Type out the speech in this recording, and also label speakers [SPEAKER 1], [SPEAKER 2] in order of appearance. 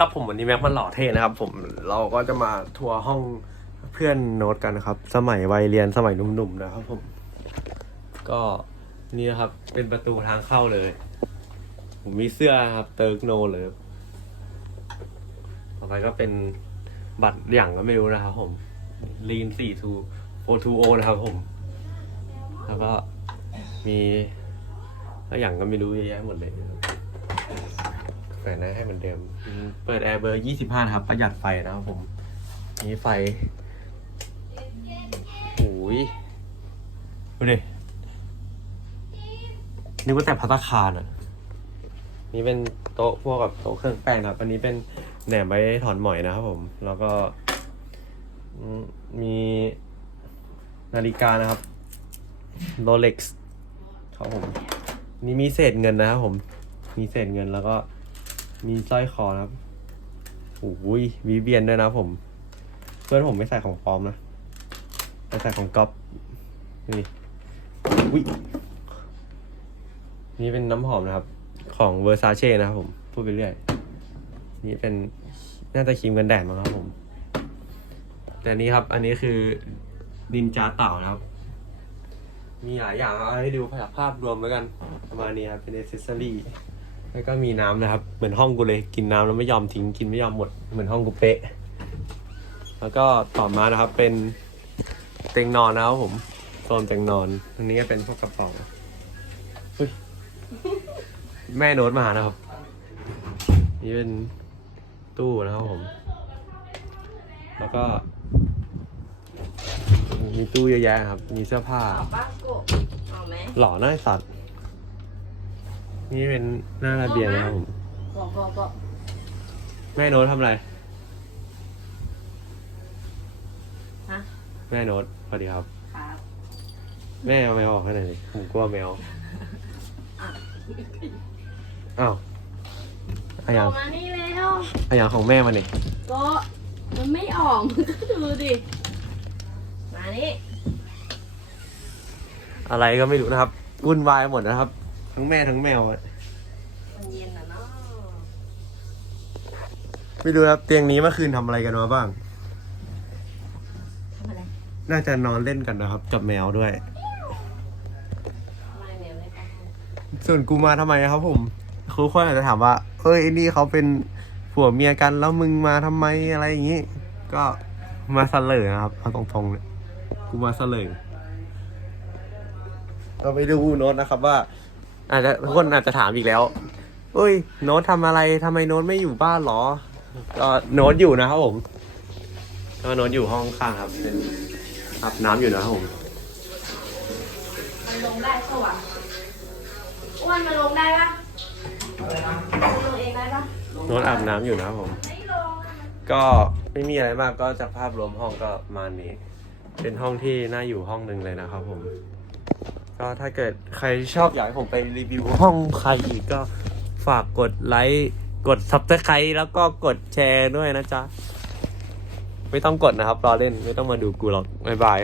[SPEAKER 1] ตับผมวันนี้แม็กมันหล่อเท่นะครับ ผมเราก็จะมาทัวร์ห้องเพื่อนโน้ตกันนะครับ สมัยวัยเรียนสมัยหนุ่มๆนะครับผม ก็นี่นะครับเป็นประตูทางเข้าเลย ผมมีเสื้อครับเติร์กโนเลย ต่อไปก็เป็นบัตรอย่างก็ไม่รู้นะครับผมลีนสี่ทูโฟทูโอนะครับผม แล้วก็มีแล้วอย่างก็ไม่รู้เยอะแยะหมดเลยนะครับ แฝงหน้าให้เหมือนเดิม เปิดแอร์เบอร์ยี่สิบห้านะครับ ประหยัดไฟนะครับผมมีไฟโอ้ยดูดิ นึกว่าแต่พัตตาคารอะ นี่เป็นโต๊ะพวกกับโต๊ะเครื่องแป้งนะครับ อันนี้เป็นแหนมไว้ถอนหมอยนะครับผม แล้วก็อืมมีนาฬิกานะครับโรเล็กซ์ครับผม นี่มีเศษเงินนะครับผม มีเศษเงินแล้วก็ มีสร้อยคอนะครับโอ้ยวีเบียนด้วยนะผม เพื่อนผมไม่ใส่ของปลอมนะแต่ใส่ของก๊อปนี่อุ้ยนี่เป็นน้ำหอมนะครับ ของเวอร์ซาเช่นะครับผม พูดไปเรื่อย นี่เป็นน่าจะครีมกันแดดมั้งครับผม แต่นี้ครับ อันนี้คือนินจาเต่านะครับ มีหลายอย่างเอาให้ดูภาพรวมแล้วกัน ประมาณนี้ครับ เป็นอเซอรี่ แล้วก็มีน้ำนะครับ เหมือนห้องกูเลย กินน้ำแล้วไม่ยอมทิ้ง กินไม่ยอมหมด เหมือนห้องกูเป๊ะ แล้วก็ต่อมานะครับ เป็นเตียงนอนนะครับผม โซนเตียงนอนอันนี้ก็เป็นพวกกระเป๋าอุ้ย แม่โน้ตมานะครับ นี่เป็นตู้นะครับผม แล้วก็มีตู้เยอะแยะครับ มีเสื้อผ้า
[SPEAKER 2] เอาป้าโกะเอาไหม
[SPEAKER 1] หล่อหน้าสัตว์ นี่เป็นหน้าระเบียงนะครับผม
[SPEAKER 2] บอกบอกบอก
[SPEAKER 1] แม่โน้ตทำอะไร
[SPEAKER 2] ฮะ
[SPEAKER 1] แม่โน้ตสวัสดีครับ
[SPEAKER 2] ครับ
[SPEAKER 1] แม่เอาแมวออกให้หน่อยดิผมกลัวแมวอ้าวอาอย่าง
[SPEAKER 2] ออกมานี่แล้ว
[SPEAKER 1] อาอย่างของแม่มาเนี่ย
[SPEAKER 2] ก็มันไม่ออกมันก็ดูดิ มานี่
[SPEAKER 1] อะไรก็ไม่รู้นะครับวุ่นวายหมดนะครับ ทั้งแม่ทั้งแมวอะ
[SPEAKER 2] มันเย็นอะเนาะ
[SPEAKER 1] ไม่รู้นะครับเตียงนี้เมื่อคืนทำอะไรกันมาบ้าง
[SPEAKER 2] ทำอะไร
[SPEAKER 1] น่าจะนอนเล่นกันนะครับกับแมวด้วย
[SPEAKER 2] ทำอะไรเนี่ยไม่ไป
[SPEAKER 1] ส่วนกูมาทำไมครับผมครูคนอาจจะถามว่า เอ้ยไอ้นี่เขาเป็นผัวเมียกันแล้วมึงมาทำไมอะไรอย่างงี้ ก็มาเสลอนะครับเอาตรงๆเลยกูมาเสลอเราไปดูโน้ตนะครับว่า อาจจะทุกคนอาจจะถามอีกแล้วเอ้ย โน้ตทำอะไรทำไมโน้ตไม่อยู่บ้านหรอ ก็โน้ตอยู่นะครับผม ก็โน้ตอยู่ห้องข้างครับเป็นอาบน้ำอยู่นะครับผม
[SPEAKER 2] มันลงได้ปะวะอ้วนมันลงได้ปะมันลงเองได้ปะ
[SPEAKER 1] โน้ตอาบน้ำอยู่นะครับผม
[SPEAKER 2] ไม่ลงอะมัน
[SPEAKER 1] ก็ไม่มีอะไรมากก็จากภาพรวมห้องก็ประมาณนี้ เป็นห้องที่น่าอยู่ห้องหนึ่งเลยนะครับผม ก็ถ้าเกิดใครชอบอยากให้ผมไปรีวิวห้องใครอีกก็ฝากกดไลค์ กด s u b สไครต์แล้วก็กดแชร์ด้วยนะจ๊ะ ไม่ต้องกดนะครับรอเล่นไม่ต้องมาดูกูหรอก บ๊ายบาย